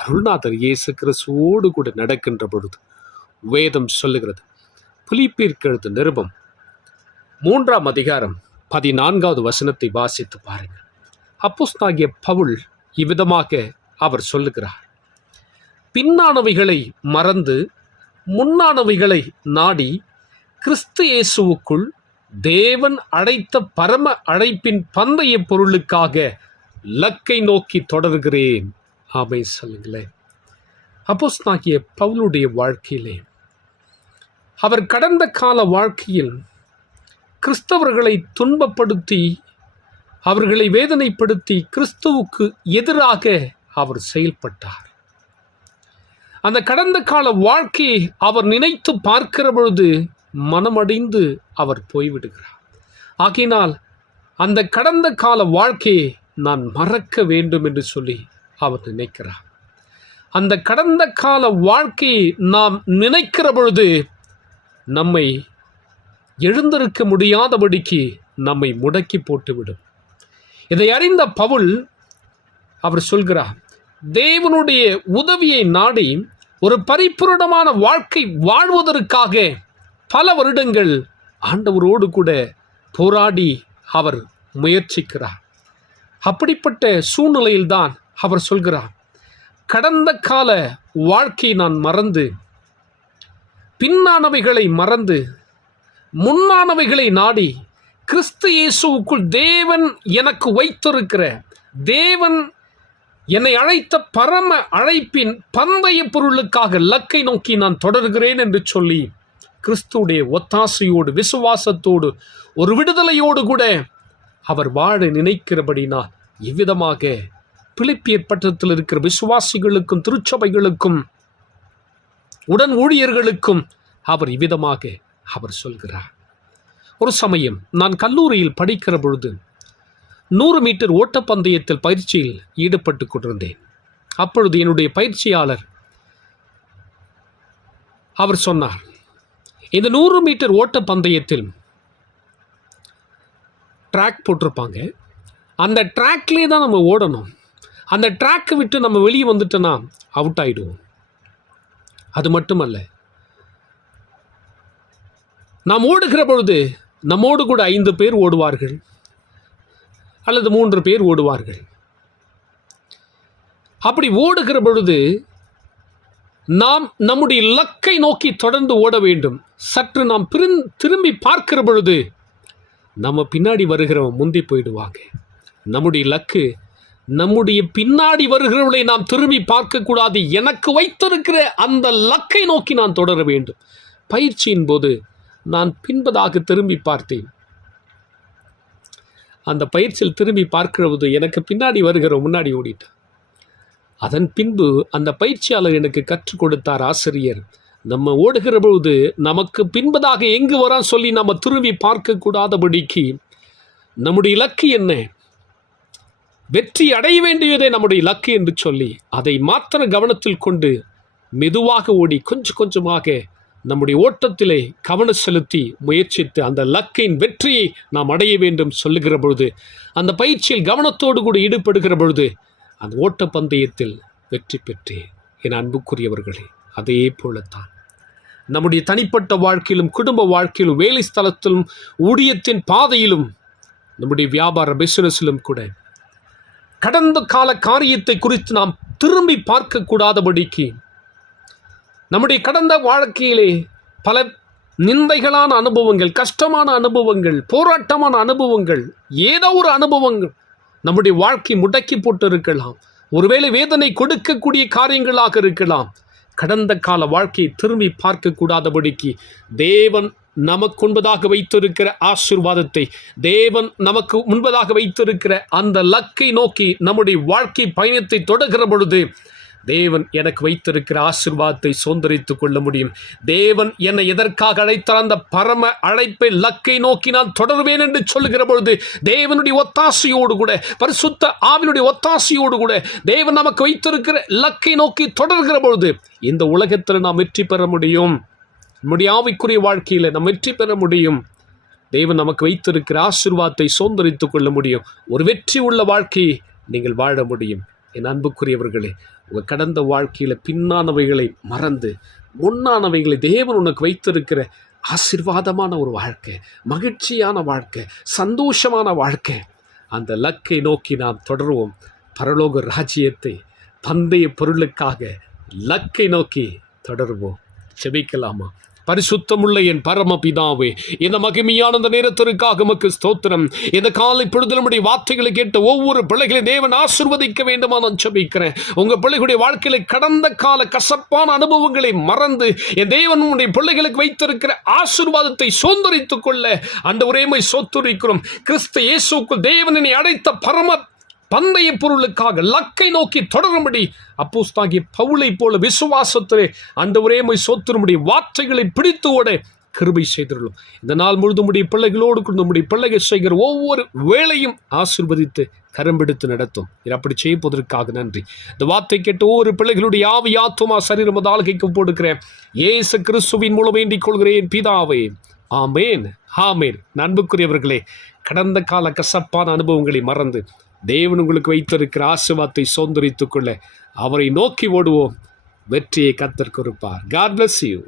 அருள்நாதர் இயேசு கிறிஸ்துவோடு கூட நடக்கின்ற பொழுது வேதம் சொல்லுகிறது. புலிப்பீர்க்கெழுது நிருபம் மூன்றாம் அதிகாரம் பதினான்காவது வசனத்தை வாசித்து பாருங்கள். அப்போஸ்தாகிய பவுல் இவ்விதமாக அவர் சொல்லுகிறார். பின்னானவைகளை மறந்து முன்னானவைகளை நாடி கிறிஸ்து இயேசுவுக்குள் தேவன் அழைத்த பரம அழைப்பின் பந்தய பொருளுக்காக லக்கை நோக்கி தொடர்கிறேன். ஆமை சொல்லுங்களேன் அப்போஸ் நாகிய பவுலுடைய வாழ்க்கையிலே அவர் கடந்த கால வாழ்க்கையில் கிறிஸ்தவர்களை துன்பப்படுத்தி அவர்களை வேதனைப்படுத்தி கிறிஸ்துவுக்கு எதிராக அவர் செயல்பட்டார். அந்த கடந்த கால வாழ்க்கையை அவர் நினைத்து பார்க்கிற பொழுது மனமடைந்து அவர் போய்விடுகிறார். ஆகையினால் அந்த கடந்த கால வாழ்க்கையை நான் மறக்க வேண்டும் என்று சொல்லி அவர் நினைக்கிறார் அந்த கடந்த கால வாழ்க்கையை நாம் நினைக்கிற பொழுது நம்மை எழுந்திருக்க முடியாதபடிக்கு நம்மை முடக்கி போட்டுவிடும். இதை அறிந்த பவுல் அவர் சொல்கிறார் தேவனுடைய உதவியை நாடி ஒரு பரிபூரணமான வாழ்க்கை வாழ்வதற்காக பல வருடங்கள் ஆண்டவரோடு கூட போராடி அவர் முயற்சிக்கிறார். அப்படிப்பட்ட சூழ்நிலையில்தான் அவர் சொல்கிறார் கடந்த கால வாழ்க்கை நான் மறந்து பின்னானவைகளை மறந்து முன்னானவைகளை நாடி கிறிஸ்து இயேசுவுக்குள் தேவன் எனக்கு வைத்திருக்கிற தேவன் என்னை அழைத்த பரம அழைப்பின் பந்தய பொருளுக்காக லக்கை நோக்கி நான் தொடர்கிறேன் என்று சொல்லி கிறிஸ்துடைய ஒத்தாசையோடு விசுவாசத்தோடு ஒரு விடுதலையோடு கூட அவர் வாழ நினைக்கிறபடினால் இவ்விதமாக பிலிப்பியர் பட்டத்தில் இருக்கிற விசுவாசிகளுக்கும் திருச்சபைகளுக்கும் உடன் ஊழியர்களுக்கும் அவர் இவ்விதமாக அவர் சொல்கிறார். ஒரு சமயம் நான் கல்லூரியில் படிக்கிற பொழுது நூறு மீட்டர் ஓட்டப்பந்தயத்தில் பயிற்சியில் ஈடுபட்டு கொண்டிருந்தேன். அப்பொழுது என்னுடைய பயிற்சியாளர் அவர் சொன்னார் இந்த நூறு மீட்டர் ஓட்டப்பந்தயத்தில் ட்ராக் போட்டிருப்பாங்க. அந்த ட்ராக்லேயே தான் நம்ம ஓடணும். அந்த ட்ராக்கை விட்டு நம்ம வெளியே வந்துட்டோன்னா அவுட் ஆகிடுவோம் அது மட்டுமல்ல. நாம் ஓடுகிற பொழுது நம்மோடு கூட ஐந்து பேர் ஓடுவார்கள். அல்லது மூன்று பேர் ஓடுவார்கள். அப்படி ஓடுகிற பொழுது நாம் நம்முடைய இலக்கை நோக்கி தொடர்ந்து ஓட வேண்டும். சற்று நாம் பிரிந் திரும்பி பார்க்கிற பொழுது நம்ம பின்னாடி வருகிறவன் முந்தி போயிடுவாங்க. நம்முடைய இலக்கு நம்முடைய பின்னாடி வருகிறவர்களை நாம் திரும்பி பார்க்கக்கூடாது. எனக்கு வைத்திருக்கிற அந்த லக்கை நோக்கி நான் தொடர வேண்டும். பயிற்சியின் போது நான் பின்பதாக திரும்பி பார்த்தேன். அந்த பயிற்சியில் திரும்பி பார்க்கிறபோது எனக்கு பின்னாடி வருகிற முன்னாடி ஓடிட்டேன் அதன் பின்பு அந்த பயிற்சியாளர் எனக்கு கற்றுக் கொடுத்தார் ஆசிரியர் நம்ம ஓடுகிற பொழுது நமக்கு பின்பதாக எங்கு வரான் சொல்லி நம்ம திரும்பி பார்க்கக்கூடாதபடிக்கு நம்முடைய இலக்கு என்ன? வெற்றி அடைய வேண்டியதே நம்முடைய இலக்கு என்று சொல்லி அதை மாத்திர கவனத்தில் கொண்டு மெதுவாக ஓடி கொஞ்சம் கொஞ்சமாக நம்முடைய ஓட்டத்திலே கவனம் செலுத்தி முயற்சித்து அந்த லக்கின் வெற்றியை நாம் அடைய வேண்டும் சொல்லுகிற பொழுது அந்த பயிற்சியில் கவனத்தோடு கூட ஈடுபடுகிற பொழுது அந்த ஓட்டப்பந்தயத்தில் வெற்றி பெற்றேன் என் அன்புக்குரியவர்களே. அதே போலத்தான். நம்முடைய தனிப்பட்ட வாழ்க்கையிலும் குடும்ப வாழ்க்கையிலும் வேலை ஸ்தலத்திலும் ஊழியத்தின் பாதையிலும் நம்முடைய வியாபார பிசினஸிலும் கூட கடந்த கால காரியத்தை குறித்து நாம் திரும்பி பார்க்கக்கூடாதபடிக்கு நம்முடைய கடந்த வாழ்க்கையிலே பல நிந்தைகளான அனுபவங்கள் கஷ்டமான அனுபவங்கள் போராட்டமான அனுபவங்கள் ஏதோ ஒரு அனுபவங்கள் நம்முடைய வாழ்க்கை முடக்கி போட்டு இருக்கலாம் ஒருவேளை வேதனை கொடுக்கக்கூடிய காரியங்களாக இருக்கலாம். கடந்த கால வாழ்க்கையை திரும்பி பார்க்கக்கூடாதபடிக்கு தேவன் நமக்கு முன்பதாக வைத்திருக்கிற ஆசிர்வாதத்தை தேவன் நமக்கு முன்பதாக வைத்திருக்கிற அந்த லக்கை நோக்கி நம்முடைய வாழ்க்கை பயணத்தை தொடர்கிற பொழுது தேவன் எனக்கு வைத்திருக்கிற ஆசிர்வாதத்தை சுதந்திரித்து கொள்ள முடியும். தேவன் என்னை எதற்காக அழைத்தார்? அந்த பரம அழைப்பை லக்கை நோக்கி நான் தொடர்வேன் என்று சொல்லுகிற பொழுது தேவனுடைய ஒத்தாசையோடு கூட பரிசுத்த ஆவினுடைய ஒத்தாசையோடு கூட தேவன் நமக்கு வைத்திருக்கிற லக்கை நோக்கி தொடர்கிற பொழுது இந்த உலகத்தில் நாம் வெற்றி பெற முடியும். நம்முடைய ஆவிக்குரிய வாழ்க்கையில் நாம் வெற்றி பெற முடியும். தெய்வம் நமக்கு வைத்திருக்கிற ஆசிர்வாதத்தை சுதந்திரித்து கொள்ள முடியும். ஒரு வெற்றி உள்ள வாழ்க்கையை நீங்கள் வாழ முடியும். என் அன்புக்குரியவர்களே உங்கள் கடந்த வாழ்க்கையில் பின்னானவைகளை மறந்து முன்னானவைகளை தேவன் உனக்கு வைத்திருக்கிற ஆசிர்வாதமான ஒரு வாழ்க்கை மகிழ்ச்சியான வாழ்க்கை சந்தோஷமான வாழ்க்கை அந்த லக்கை நோக்கி நாம் தொடருவோம். பரலோக ராஜ்யத்தை பந்தய பொருளுக்காக லக்கை நோக்கி தொடருவோம். செபிக்கலாமா பரிசுத்தமுள்ள என் பரமபிதாவே இந்த மகிமையான அந்த நேரத்திற்காக உமக்கு ஸ்தோத்திரம். இந்த காலை பொழுது நம்முடைய வார்த்தைகளை கேட்ட ஒவ்வொரு பிள்ளைகளை தேவன் ஆசிர்வதிக்க வேண்டுமா நான் செபிக்கிறேன் உங்கள் பிள்ளைகளுடைய வாழ்க்கையில கடந்த கால கசப்பான அனுபவங்களை மறந்து என் தேவன் உன்னுடைய பிள்ளைகளுக்கு வைத்திருக்கிற ஆசீர்வாதத்தை சுதந்திரித்துக் கொள்ள அந்த உரைமை சொத்துரிக்கிறோம். கிறிஸ்து இயேசுக்குள் தேவனினை அடைத்த பரம பந்தய பொருளுக்காக லக்கை நோக்கி தொடரும்படி. அப்போஸ்தாகி பவுளை போல விசுவாசத்திலே அந்த ஒரே சோத்திரும்படி வார்த்தைகளை பிடித்து ஓட கிருபை செய்திருளும். இந்த நாள் முழுதும் உடைய பிள்ளைகளோடு கொண்டு நம்முடைய பிள்ளைகள் செய்கிற ஒவ்வொரு வேலையும் ஆசிர்வதித்து கரம்பெடுத்து நடத்தும். இது அப்படி செய்வதற்காக நன்றி. இந்த வார்த்தை கேட்டு ஒவ்வொரு பிள்ளைகளுடைய ஆவி ஆத்துமா சரீரம் ஆளுகைக்கு போடுக்கிறேன் ஏசு கிறிஸ்துவின் மூலம் வேண்டிக் கொள்கிறேன் பிதாவே. ஆமேன். ஆமேன். நண்புக்குரியவர்களே கடந்த கால கசப்பான அனுபவங்களை மறந்து தேவன் உங்களுக்கு வைத்திருக்கிற ஆசிர்வாதத்தை சுதந்திரித்துக் கொள்ள அவரை நோக்கி ஓடுவோம். வெற்றியை கத்தர் கொடுப்பார். God bless you.